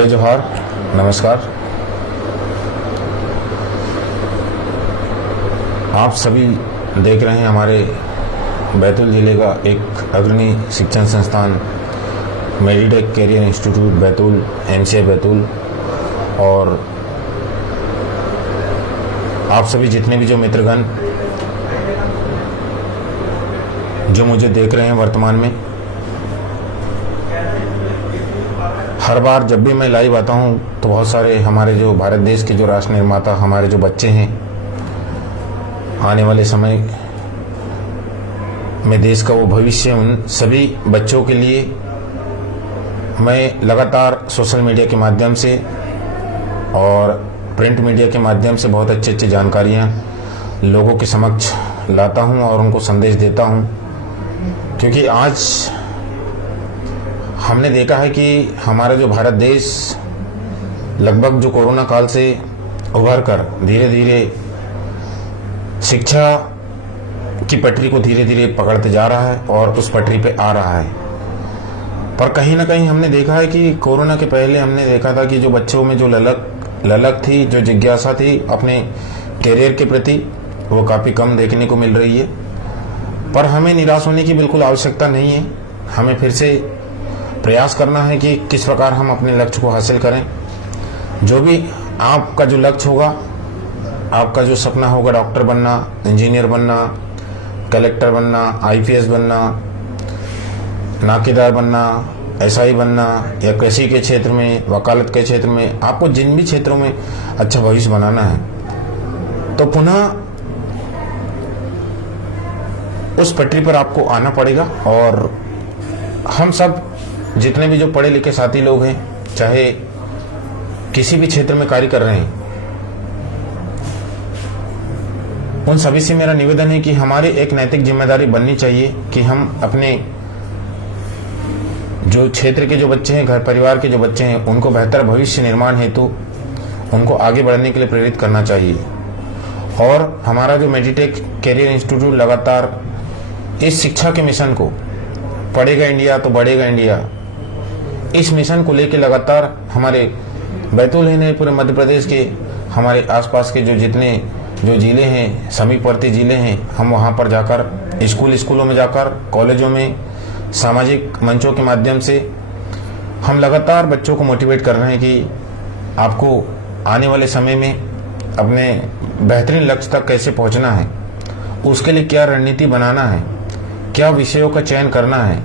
जय जोहार, नमस्कार। आप सभी देख रहे हैं हमारे बैतूल जिले का एक अग्रणी शिक्षण संस्थान Meditech career institute Betul, MCI Betul. और आप सभी जितने भी जो मित्रगण जो मुझे देख रहे हैं वर्तमान में, हर बार जब भी मैं लाइव आता हूं तो बहुत सारे हमारे जो भारत देश के जो राष्ट्र निर्माता हमारे जो बच्चे हैं, आने वाले समय में देश का वो भविष्य, उन सभी बच्चों के लिए मैं लगातार सोशल मीडिया के माध्यम से और प्रिंट मीडिया के माध्यम से बहुत अच्छी अच्छी जानकारियाँ लोगों के समक्ष लाता हूँ और उनको संदेश देता हूँ। क्योंकि आज हमने देखा है कि हमारा जो भारत देश लगभग जो कोरोना काल से उभर कर धीरे धीरे शिक्षा की पटरी को धीरे धीरे पकड़ते जा रहा है और उस पटरी पे आ रहा है। पर कहीं ना कहीं हमने देखा है कि कोरोना के पहले हमने देखा था कि जो बच्चों में जो ललक थी, जो जिज्ञासा थी अपने करियर के प्रति, वो काफ़ी कम देखने को मिल रही है। पर हमें निराश होने की बिल्कुल आवश्यकता नहीं है। हमें फिर से प्रयास करना है कि किस प्रकार हम अपने लक्ष्य को हासिल करें। जो भी आपका जो लक्ष्य होगा, आपका जो सपना होगा, डॉक्टर बनना, इंजीनियर बनना, कलेक्टर बनना, IPS बनना, नाकेदार बनना, SI बनना, या कृषि के क्षेत्र में, वकालत के क्षेत्र में, आपको जिन भी क्षेत्रों में अच्छा भविष्य बनाना है, तो पुनः उस पटरी पर आपको आना पड़ेगा। और हम सब जितने भी जो पढ़े लिखे साथी लोग हैं, चाहे किसी भी क्षेत्र में कार्य कर रहे हैं, उन सभी से मेरा निवेदन है कि हमारी एक नैतिक जिम्मेदारी बननी चाहिए कि हम अपने जो क्षेत्र के जो बच्चे हैं, घर परिवार के जो बच्चे हैं, उनको बेहतर भविष्य निर्माण हेतु उनको आगे बढ़ने के लिए प्रेरित करना चाहिए। और हमारा जो मेडिटेक कैरियर इंस्टीट्यूट लगातार इस शिक्षा के मिशन को, पढ़ेगा इंडिया तो बढ़ेगा इंडिया, इस मिशन को लेकर लगातार हमारे बैतूल ही नहीं, पूरे मध्य प्रदेश के हमारे आसपास के जो जितने जो जिले हैं, समीपवर्ती जिले हैं, हम वहाँ पर जाकर स्कूलों में जाकर, कॉलेजों में, सामाजिक मंचों के माध्यम से हम लगातार बच्चों को मोटिवेट कर रहे हैं कि आपको आने वाले समय में अपने बेहतरीन लक्ष्य तक कैसे पहुँचना है, उसके लिए क्या रणनीति बनाना है, क्या विषयों का चयन करना है,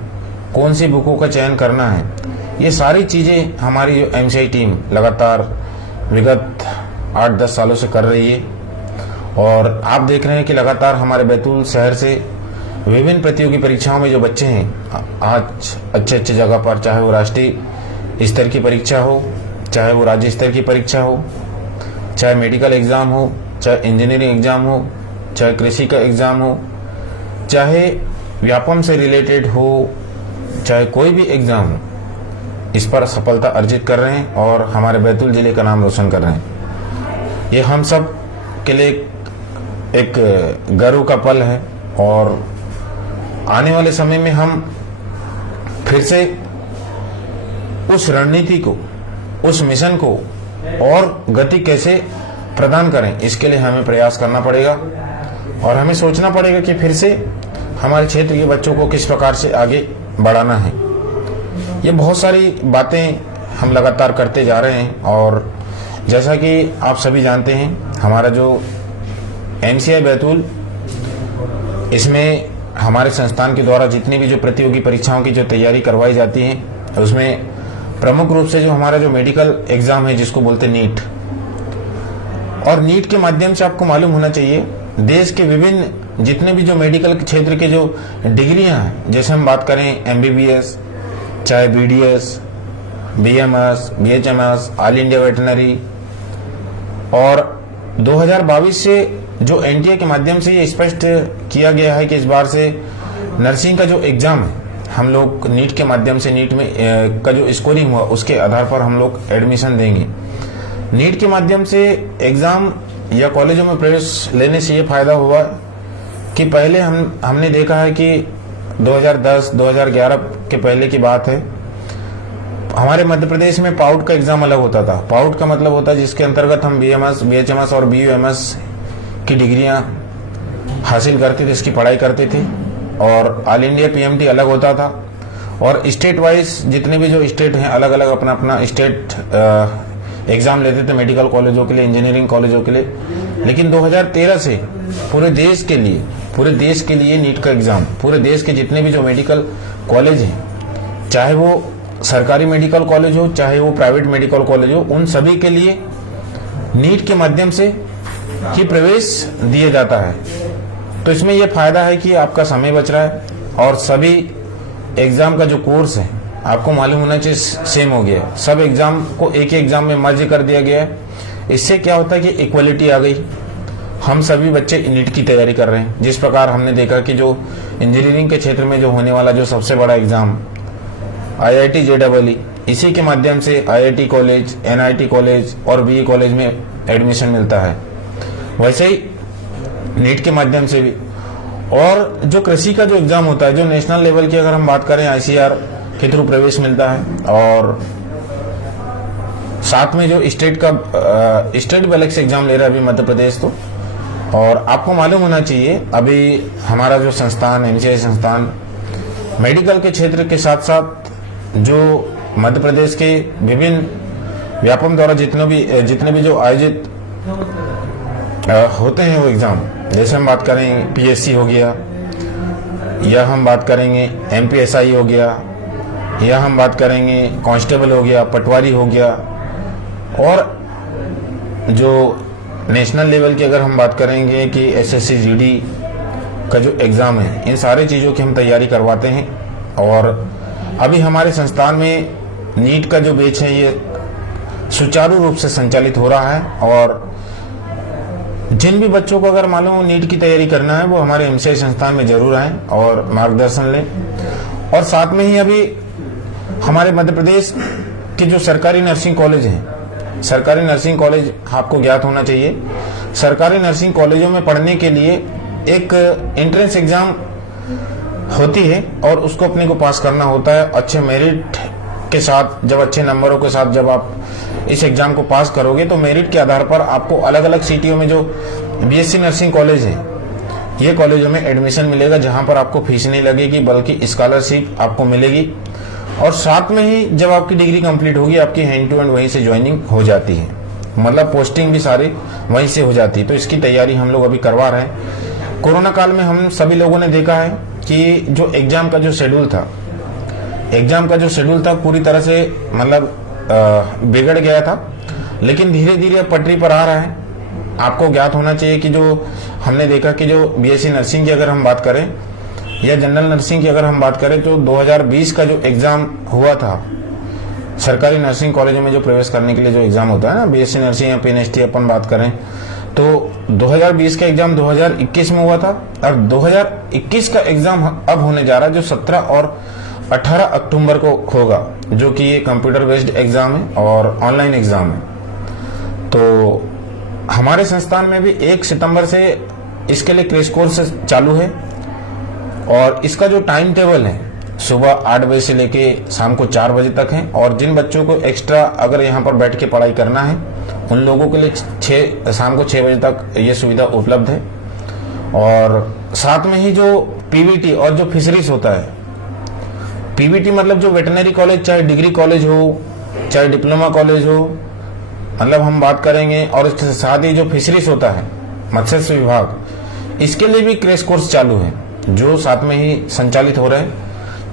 कौन सी बुकों का चयन करना है, ये सारी चीज़ें हमारी जो MCI टीम लगातार विगत 8-10 सालों से कर रही है। और आप देख रहे हैं कि लगातार हमारे बैतूल शहर से विभिन्न प्रतियोगी परीक्षाओं में जो बच्चे हैं आज अच्छे जगह पर, चाहे वो राष्ट्रीय स्तर की परीक्षा हो, चाहे वो राज्य स्तर की परीक्षा हो, चाहे मेडिकल एग्ज़ाम हो, चाहे इंजीनियरिंग एग्ज़ाम हो, चाहे कृषि का एग्ज़ाम हो, चाहे व्यापम से रिलेटेड हो, चाहे कोई भी एग्ज़ाम हो, इस पर सफलता अर्जित कर रहे हैं और हमारे बैतूल जिले का नाम रोशन कर रहे हैं। ये हम सब के लिए एक गर्व का पल है। और आने वाले समय में हम फिर से उस रणनीति को, उस मिशन को और गति कैसे प्रदान करें, इसके लिए हमें प्रयास करना पड़ेगा। और हमें सोचना पड़ेगा कि फिर से हमारे क्षेत्र के बच्चों को किस प्रकार से आगे बढ़ाना है। ये बहुत सारी बातें हम लगातार करते जा रहे हैं। और जैसा कि आप सभी जानते हैं, हमारा जो MCI बैतूल, इसमें हमारे संस्थान के द्वारा जितनी भी जो प्रतियोगी परीक्षाओं की जो तैयारी करवाई जाती है, उसमें प्रमुख रूप से जो हमारा जो मेडिकल एग्ज़ाम है, जिसको बोलते हैं नीट, और नीट के माध्यम से आपको मालूम होना चाहिए देश के विभिन्न जितने भी जो मेडिकल क्षेत्र के जो डिग्रियां हैं, जैसे हम बात करें MBBS, चाहे BDS, BMS, BHMS, all India veterinary, और 2022 से जो NTA के माध्यम से ये स्पष्ट किया गया है कि इस बार से नर्सिंग का जो एग्ज़ाम है, हम लोग नीट के माध्यम से, नीट में का जो स्कोरिंग हुआ उसके आधार पर हम लोग एडमिशन देंगे। नीट के माध्यम से एग्ज़ाम या कॉलेजों में प्रवेश लेने से ये फ़ायदा हुआ कि पहले हमने देखा है कि 2010-2011 के पहले की बात है, हमारे मध्य प्रदेश में पाउट का एग्जाम अलग होता था। पाउट का मतलब होता है जिसके अंतर्गत हम BMS, BHMS और BUMS की डिग्रियां हासिल करते थे, इसकी पढ़ाई करते थे। और ऑल इंडिया PMT अलग होता था। और स्टेट वाइज जितने भी जो स्टेट हैं अलग अलग अपना अपना स्टेट एग्जाम लेते थे मेडिकल कॉलेजों के लिए, इंजीनियरिंग कॉलेजों के लिए। लेकिन 2013 से पूरे देश के लिए नीट का एग्जाम, पूरे देश के जितने भी जो मेडिकल कॉलेज हैं, चाहे वो सरकारी मेडिकल कॉलेज हो चाहे वो प्राइवेट मेडिकल कॉलेज हो, उन सभी के लिए नीट के माध्यम से ही प्रवेश दिया जाता है। तो इसमें यह फायदा है कि आपका समय बच रहा है और सभी एग्जाम का जो कोर्स है आपको मालूम होना चाहिए सेम हो गया है। सब एग्जाम को एक ही एग्जाम में मर्ज कर दिया गया है। इससे क्या होता है कि इक्वलिटी आ गई। हम सभी बच्चे नीट की तैयारी कर रहे हैं। जिस प्रकार हमने देखा कि जो इंजीनियरिंग के क्षेत्र में जो होने वाला जो सबसे बड़ा एग्जाम IIT JEE, इसी के माध्यम से IIT कॉलेज, NIT कॉलेज और BE कॉलेज में एडमिशन मिलता है, वैसे ही नीट के माध्यम से भी। और जो कृषि का जो एग्जाम होता है, जो नेशनल लेवल की अगर हम बात करें, ICAR के थ्रू प्रवेश मिलता है। और साथ में जो स्टेट बैलेक्स एग्जाम ले रहा है अभी मध्य प्रदेश। तो और आपको मालूम होना चाहिए अभी हमारा जो संस्थान MCI संस्थान मेडिकल के क्षेत्र के साथ साथ जो मध्य प्रदेश के विभिन्न व्यापम द्वारा जितने भी जो आयोजित होते हैं वो एग्जाम, जैसे हम बात करें PSC हो गया, या हम बात करेंगे MPSI हो गया, या हम बात करेंगे कांस्टेबल हो गया, पटवारी हो गया, और जो नेशनल लेवल की अगर हम बात करेंगे कि SSC GD का जो एग्ज़ाम है, इन सारे चीज़ों की हम तैयारी करवाते हैं। और अभी हमारे संस्थान में नीट का जो बैच है ये सुचारू रूप से संचालित हो रहा है। और जिन भी बच्चों को अगर मालूम हो नीट की तैयारी करना है वो हमारे MCI संस्थान में जरूर आएं और मार्गदर्शन लें। और साथ में ही अभी हमारे मध्य प्रदेश के जो सरकारी नर्सिंग कॉलेज हैं, सरकारी नर्सिंग कॉलेज आपको ज्ञात होना चाहिए, सरकारी नर्सिंग कॉलेजों में पढ़ने के लिए एक एंट्रेंस एग्जाम होती है और उसको अपने को पास करना होता है। अच्छे मेरिट के साथ, जब अच्छे नंबरों के साथ जब आप इस एग्जाम को पास करोगे तो मेरिट के आधार पर आपको अलग अलग सिटियों में जो BSc नर्सिंग कॉलेज है, ये कॉलेजों में एडमिशन मिलेगा, जहां पर आपको फीस नहीं लगेगी बल्कि स्कॉलरशिप आपको मिलेगी। और साथ में ही जब आपकी डिग्री कंप्लीट होगी आपकी हैंड टू हैंड वहीं से ज्वाइनिंग हो जाती है, मतलब पोस्टिंग भी सारी वहीं से हो जाती है। तो इसकी तैयारी हम लोग अभी करवा रहे हैं। कोरोना काल में हम सभी लोगों ने देखा है कि जो एग्जाम का जो शेड्यूल था पूरी तरह से मतलब बिगड़ गया था, लेकिन धीरे धीरे अब पटरी पर आ रहा है। आपको ज्ञात होना चाहिए कि जो हमने देखा कि जो BSc नर्सिंग की अगर हम बात करें या जनरल नर्सिंग की अगर हम बात करें तो 2020 का जो एग्जाम हुआ था सरकारी नर्सिंग कॉलेजों में जो प्रवेश करने के लिए जो एग्जाम होता है ना, BSc नर्सिंग या PNST अपन बात करें तो 2020 का एग्जाम 2021 में हुआ था। और 2021 का एग्जाम अब होने जा रहा है जो 17 और 18 अक्टूबर को होगा, जो कि ये कंप्यूटर बेस्ड एग्जाम है और ऑनलाइन एग्जाम है। तो हमारे संस्थान में भी 1 सितंबर से इसके लिए क्रैश कोर्स चालू है। और इसका जो टाइम टेबल है सुबह 8 बजे से लेके शाम को 4 बजे तक है। और जिन बच्चों को एक्स्ट्रा अगर यहाँ पर बैठ के पढ़ाई करना है उन लोगों के लिए शाम को 6 बजे तक ये सुविधा उपलब्ध है। और साथ में ही जो PVT और जो फिशरीज होता है, PVT मतलब जो वेटनरी कॉलेज, चाहे डिग्री कॉलेज हो चाहे डिप्लोमा कॉलेज हो, मतलब हम बात करेंगे। और इसके साथ ही जो फिशरीज होता है मत्स्य विभाग, इसके लिए भी क्रैश कोर्स चालू है जो साथ में ही संचालित हो रहे हैं,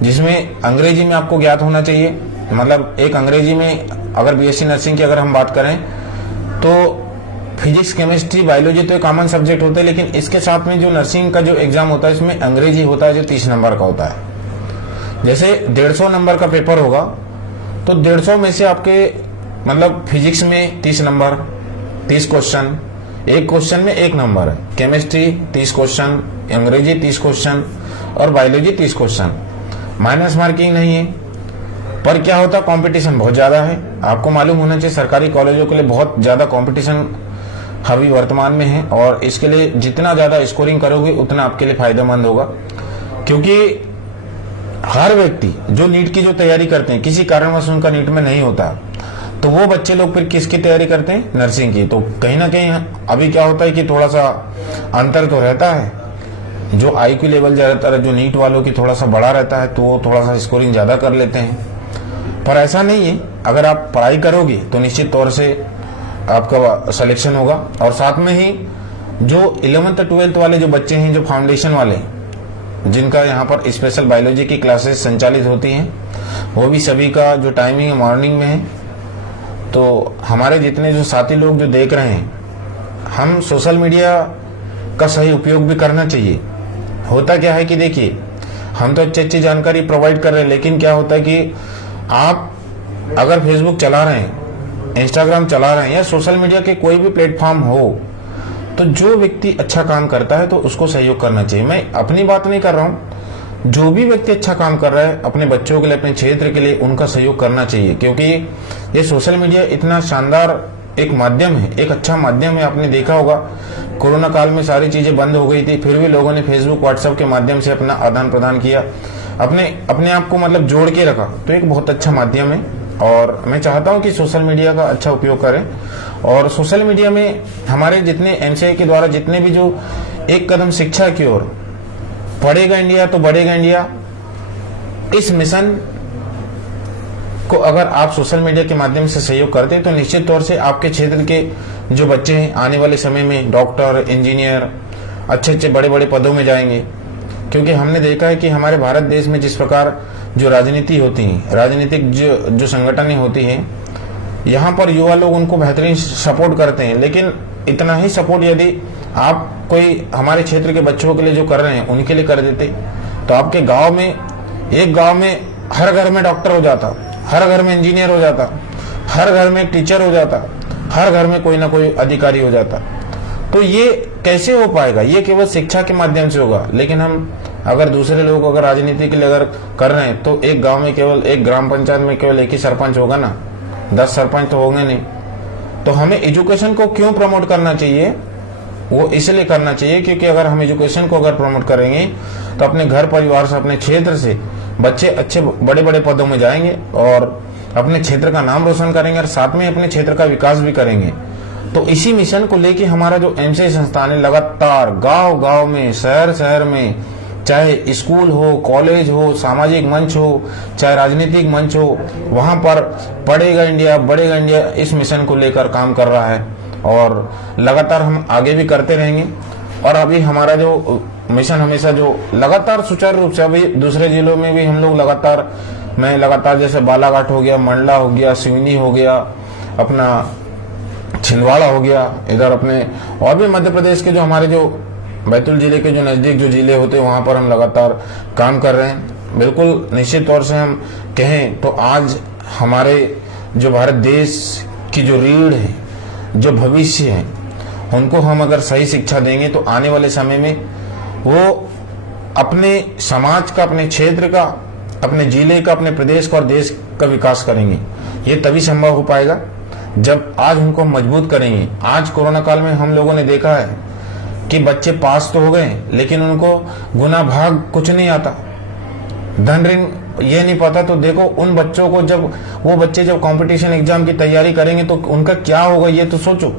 जिसमें अंग्रेजी में आपको ज्ञात होना चाहिए। मतलब एक अंग्रेजी में अगर BSc नर्सिंग की अगर हम बात करें तो फिजिक्स, केमिस्ट्री, बायोलॉजी तो कॉमन सब्जेक्ट होते हैं, लेकिन इसके साथ में जो नर्सिंग का जो एग्जाम होता है इसमें अंग्रेजी होता है जो 30 नंबर का होता है। जैसे 150 नंबर का पेपर होगा तो 150 में से आपके मतलब फिजिक्स में 30 नंबर, 30 क्वेश्चन, एक क्वेश्चन में 1 नंबर है। केमिस्ट्री 30 क्वेश्चन, अंग्रेजी 30 क्वेश्चन और बायोलॉजी 30 क्वेश्चन। माइनस मार्किंग नहीं है, पर क्या होता है कंपटीशन बहुत ज्यादा है। आपको मालूम होना चाहिए सरकारी कॉलेजों के लिए बहुत ज्यादा कंपटीशन अभी वर्तमान में है, और इसके लिए जितना ज्यादा स्कोरिंग करोगे उतना आपके लिए फायदेमंद होगा। क्योंकि हर व्यक्ति जो नीट की जो तैयारी करते हैं, किसी कारणवश उनका नीट में नहीं होता, तो वो बच्चे लोग फिर किसकी तैयारी करते हैं? नर्सिंग की। तो कहीं ना कहीं अभी क्या होता है कि थोड़ा सा अंतर तो रहता है। जो IQ लेवल ज्यादातर जो नीट वालों की थोड़ा सा बड़ा रहता है, तो वो थोड़ा सा स्कोरिंग ज्यादा कर लेते हैं। पर ऐसा नहीं है, अगर आप पढ़ाई करोगे तो निश्चित तौर से आपका सिलेक्शन होगा। और साथ में ही जो 11th 12th वाले जो बच्चे हैं, जो फाउंडेशन वाले, जिनका यहाँ पर स्पेशल बायोलॉजी की क्लासेस संचालित होती हैं, वो भी सभी का जो टाइमिंग है मॉर्निंग में है। तो हमारे जितने जो साथी लोग जो देख रहे हैं, हम सोशल मीडिया का सही उपयोग भी करना चाहिए। होता क्या है कि देखिए, हम तो अच्छी अच्छी जानकारी प्रोवाइड कर रहे हैं, लेकिन क्या होता है कि आप अगर फेसबुक चला रहे हैं, इंस्टाग्राम चला रहे हैं, या सोशल मीडिया के कोई भी प्लेटफॉर्म हो, तो जो व्यक्ति अच्छा काम करता है तो उसको सहयोग करना चाहिए। मैं अपनी बात नहीं कर रहा हूं, जो भी व्यक्ति अच्छा काम कर रहा है अपने बच्चों के लिए, अपने क्षेत्र के लिए, उनका सहयोग करना चाहिए। क्योंकि ये सोशल मीडिया इतना शानदार एक माध्यम है, एक अच्छा माध्यम है। आपने देखा होगा कोरोना काल में सारी चीजें बंद हो गई थी, फिर भी लोगों ने फेसबुक व्हाट्सएप के माध्यम से अपना आदान प्रदान किया, अपने आप को मतलब जोड़ के रखा। तो एक बहुत अच्छा माध्यम है, और मैं चाहता हूं कि सोशल मीडिया का अच्छा उपयोग करें। और सोशल मीडिया में हमारे जितने MCI के द्वारा जितने भी जो एक कदम शिक्षा की ओर, पढ़ेगा इंडिया तो बढ़ेगा इंडिया, इस मिशन को अगर आप सोशल मीडिया के माध्यम से सहयोग करते हैं तो निश्चित तौर से आपके क्षेत्र के जो बच्चे हैं आने वाले समय में डॉक्टर, इंजीनियर, अच्छे अच्छे बड़े बड़े पदों में जाएंगे। क्योंकि हमने देखा है कि हमारे भारत देश में जिस प्रकार जो राजनीति होती है, राजनीतिक जो संगठनें होती हैं, यहाँ पर युवा लोग उनको बेहतरीन सपोर्ट करते हैं। लेकिन इतना ही सपोर्ट यदि आप कोई हमारे क्षेत्र के बच्चों के लिए जो कर रहे हैं उनके लिए कर देते, तो आपके गांव में, एक गांव में हर घर में डॉक्टर हो जाता, हर घर में इंजीनियर हो जाता, हर घर में टीचर हो जाता, हर घर में कोई ना कोई अधिकारी हो जाता। तो ये कैसे हो पाएगा? ये केवल शिक्षा के माध्यम से होगा। लेकिन हम अगर दूसरे लोग अगर राजनीति के लिए अगर कर रहे हैं, तो एक गांव में केवल एक ग्राम पंचायत में केवल एक ही सरपंच होगा ना, 10 सरपंच तो होंगे नहीं। तो हमें एजुकेशन को क्यों प्रमोट करना चाहिए? वो इसलिए करना चाहिए क्योंकि अगर हम एजुकेशन को अगर प्रमोट करेंगे तो अपने घर परिवार से, अपने क्षेत्र से बच्चे अच्छे बड़े बड़े पदों में जाएंगे और अपने क्षेत्र का नाम रोशन करेंगे, और साथ में अपने क्षेत्र का विकास भी करेंगे। तो इसी मिशन को लेके हमारा जो MCI संस्थान है, लगातार गांव गांव में, शहर शहर में, चाहे स्कूल हो, कॉलेज हो, सामाजिक मंच हो, चाहे राजनीतिक मंच हो, वहां पर पढ़ेगा इंडिया बढ़ेगा इंडिया इस मिशन को लेकर काम कर रहा है। और लगातार हम आगे भी करते रहेंगे। और अभी हमारा जो मिशन हमेशा जो लगातार सुचारू रूप से, अभी दूसरे जिलों में भी हम लोग लगातार जैसे बालाघाट हो गया, मंडला हो गया, सिवनी हो गया, अपना छिंदवाड़ा हो गया, इधर अपने और भी मध्य प्रदेश के जो हमारे जो बैतूल जिले के जो नजदीक जो जिले होते हैं, वहां पर हम लगातार काम कर रहे हैं। बिल्कुल निश्चित तौर से हम कहें तो आज हमारे जो भारत देश की जो रीढ़ है, जो भविष्य है, उनको हम अगर सही शिक्षा देंगे तो आने वाले समय में वो अपने समाज का, अपने क्षेत्र का, अपने जिले का, अपने प्रदेश का और देश का विकास करेंगे। ये तभी संभव हो पाएगा जब आज उनको मजबूत करेंगे। आज कोरोना काल में हम लोगों ने देखा है कि बच्चे पास तो हो गए, लेकिन उनको गुना भाग कुछ नहीं आता, धन ऋण ये नहीं पता। तो देखो उन बच्चों को, जब वो बच्चे जब कंपटीशन एग्जाम की तैयारी करेंगे तो उनका क्या होगा, ये तो सोचो।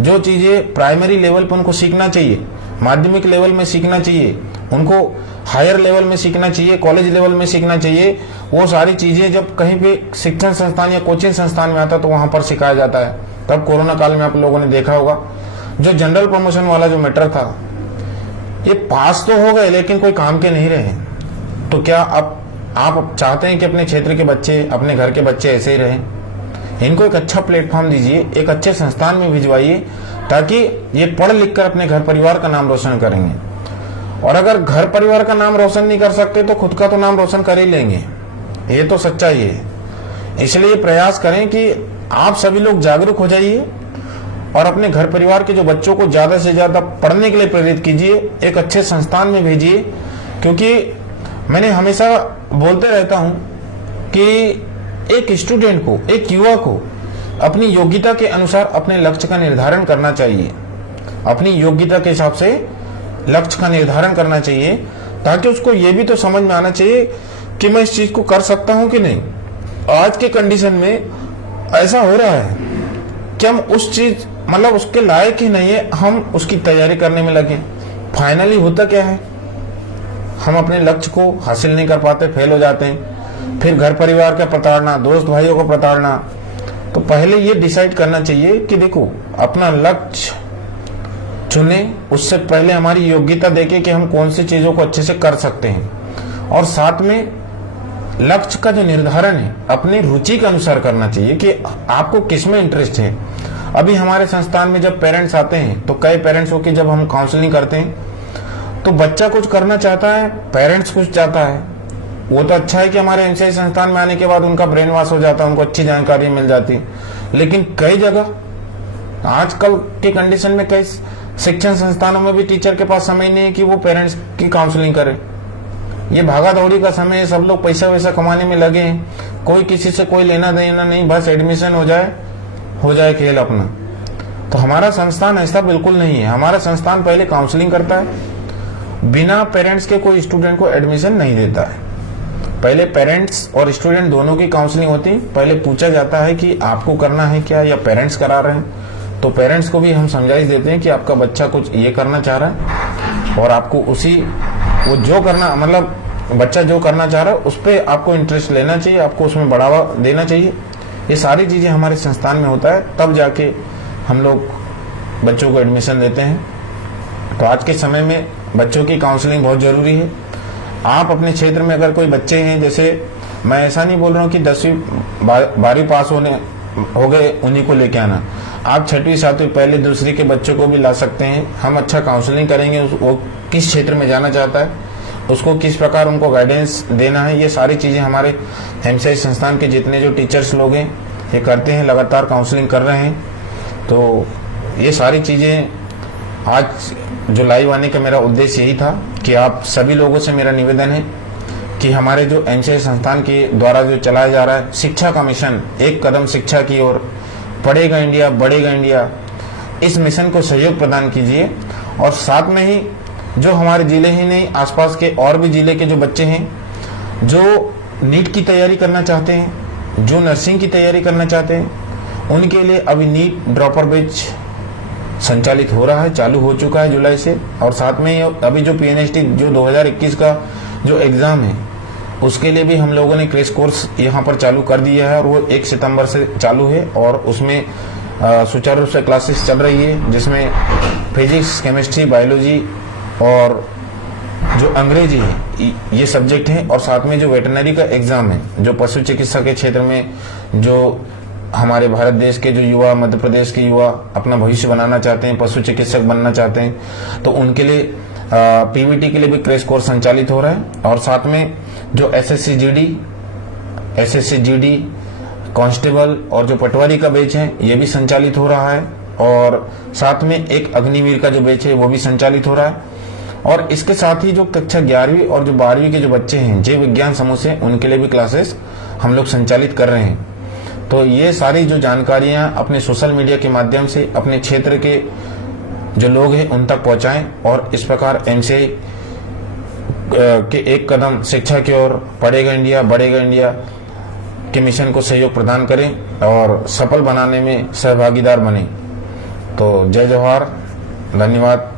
जो चीजें प्राइमरी लेवल पर उनको सीखना चाहिए, माध्यमिक लेवल में सीखना चाहिए, उनको हायर लेवल में सीखना चाहिए, कॉलेज लेवल में सीखना चाहिए, वो सारी चीजें जब कहीं भी शिक्षण संस्थान या कोचिंग संस्थान में आता तो वहां पर सिखाया जाता है। तब कोरोना काल में आप लोगों ने देखा होगा जो जनरल प्रमोशन वाला जो मैटर था, ये पास तो हो गए लेकिन कोई काम के नहीं रहे। तो क्या आप चाहते हैं कि अपने क्षेत्र के बच्चे, अपने घर के बच्चे ऐसे ही रहें? इनको एक अच्छा प्लेटफॉर्म दीजिए, एक अच्छे संस्थान में भिजवाइए, ताकि ये पढ़ लिख कर अपने घर परिवार का नाम रोशन करेंगे। और अगर घर परिवार का नाम रोशन नहीं कर सकते तो खुद का तो नाम रोशन कर ही लेंगे, ये तो सच्चाई है। इसलिए प्रयास करें कि आप सभी लोग जागरूक हो जाइए और अपने घर परिवार के जो बच्चों को ज्यादा से ज्यादा पढ़ने के लिए प्रेरित कीजिए, एक अच्छे संस्थान में भेजिए। क्योंकि मैंने हमेशा बोलते रहता हूं कि एक स्टूडेंट को, एक युवा को अपनी योग्यता के अनुसार अपने लक्ष्य का निर्धारण करना चाहिए, अपनी योग्यता के हिसाब से लक्ष्य का निर्धारण करना चाहिए, ताकि उसको ये भी तो समझ में आना चाहिए कि मैं इस चीज को कर सकता हूं कि नहीं। आज के कंडीशन में ऐसा हो रहा है कि हम उस चीज मतलब उसके लायक ही नहीं है, हम उसकी तैयारी करने में लगे। फाइनली होता क्या है, हम अपने लक्ष्य को हासिल नहीं कर पाते, फेल हो जाते हैं, फिर घर परिवार का प्रताड़ना, दोस्त भाइयों को प्रताड़ना। तो पहले ये डिसाइड करना चाहिए कि देखो अपना लक्ष्य चुने, उससे पहले हमारी योग्यता देखें कि हम कौन सी चीजों को अच्छे से कर सकते हैं, और साथ में लक्ष्य का जो निर्धारण है अपनी रुचि के अनुसार करना चाहिए कि आपको किस में इंटरेस्ट है। अभी हमारे संस्थान में जब पेरेंट्स आते हैं तो कई पेरेंट्स हो कि जब हम काउंसलिंग करते हैं तो बच्चा कुछ करना चाहता है, पेरेंट्स कुछ चाहता है। वो तो अच्छा है कि हमारे एमसीआई संस्थान में आने के बाद उनका ब्रेन वॉश हो जाता है, उनको अच्छी जानकारी मिल जाती, लेकिन कई जगह आजकल के कंडीशन में कई शिक्षण संस्थानों में भी टीचर के पास समय नहीं है कि वो पेरेंट्स की काउंसलिंग करे। ये भागा दौड़ी का समय है, सब लोग पैसा वैसा कमाने में लगे हैं, कोई किसी से कोई लेना देना नहीं, बस एडमिशन हो जाए खेल अपना। तो हमारा संस्थान ऐसा बिल्कुल नहीं है। हमारा संस्थान पहले काउंसलिंग करता है, बिना पेरेंट्स के कोई स्टूडेंट को एडमिशन नहीं देता है। पहले पेरेंट्स और स्टूडेंट दोनों की काउंसलिंग होती है। पहले पूछा जाता है कि आपको करना है क्या या पेरेंट्स करा रहे हैं। तो पेरेंट्स को भी हम समझाइश देते हैं कि आपका बच्चा कुछ ये करना चाह रहा है और आपको वो जो करना मतलब बच्चा जो करना चाह रहा है उस पर आपको इंटरेस्ट लेना चाहिए, आपको उसमें बढ़ावा देना चाहिए। ये सारी चीजें हमारे संस्थान में होता है, तब जाके हम लोग बच्चों को एडमिशन देते हैं। तो आज के समय में बच्चों की काउंसलिंग बहुत जरूरी है। आप अपने क्षेत्र में अगर कोई बच्चे हैं, जैसे मैं ऐसा नहीं बोल रहा हूँ कि 10वीं 12वीं पास हो गए उन्हीं को लेके आना, आप 6वीं 7वीं पहले दूसरी के बच्चों को भी ला सकते हैं। हम अच्छा काउंसलिंग करेंगे, वो किस क्षेत्र में जाना चाहता है, उसको किस प्रकार उनको गाइडेंस देना है, ये सारी चीजें हमारे एमसीआई संस्थान के जितने जो टीचर्स लोग हैं ये करते हैं, लगातार काउंसलिंग कर रहे हैं। तो ये सारी चीजें आज जो लाइव आने का मेरा उद्देश्य यही था कि आप सभी लोगों से मेरा निवेदन है कि हमारे जो एमसीआई संस्थान के द्वारा जो चलाया जा रहा है शिक्षा का मिशन, एक कदम शिक्षा की ओर, पढ़ेगा इंडिया बढ़ेगा इंडिया, इस मिशन को सहयोग प्रदान कीजिए। और साथ में ही जो हमारे जिले ही नहीं, आसपास के और भी जिले के जो बच्चे हैं जो नीट की तैयारी करना चाहते हैं, जो नर्सिंग की तैयारी करना चाहते हैं, उनके लिए अभी नीट ड्रॉपर बैच संचालित हो रहा है, चालू हो चुका है जुलाई से। और साथ में अभी जो पीएनएचटी जो 2021 का जो एग्जाम है उसके लिए भी हम लोगों ने क्रैश कोर्स यहाँ पर चालू कर दिया है और वो 1 सितंबर से चालू है। और उसमें सुचारू रूप से क्लासेस चल रही है, जिसमें फिजिक्स, केमिस्ट्री, बायोलॉजी और जो अंग्रेजी है ये सब्जेक्ट है। और साथ में जो वेटरनरी का एग्जाम है, जो पशु चिकित्सा के क्षेत्र में जो हमारे भारत देश के जो युवा, मध्य प्रदेश के युवा अपना भविष्य बनाना चाहते हैं, पशु चिकित्सक बनना चाहते हैं, तो उनके लिए पीवीटी के लिए भी क्रैश कोर्स संचालित हो रहा है। और साथ में जो एसएससी जीडी कांस्टेबल और जो पटवारी का बैच है ये भी संचालित हो रहा है। और साथ में एक अग्निवीर का जो बैच है वो भी संचालित हो रहा है। और इसके साथ ही जो कक्षा 11वीं और जो 12वीं के जो बच्चे हैं जैव विज्ञान समूह से, उनके लिए भी क्लासेस हम लोग संचालित कर रहे हैं। तो ये सारी जो जानकारियां अपने सोशल मीडिया के माध्यम से अपने क्षेत्र के जो लोग हैं उन तक पहुंचाएं और इस प्रकार एमसीआई के एक कदम शिक्षा की ओर, पढ़ेगा इंडिया बढ़ेगा इंडिया के मिशन को सहयोग प्रदान करें और सफल बनाने में सहभागीदार बने। तो जय जवाहर, धन्यवाद।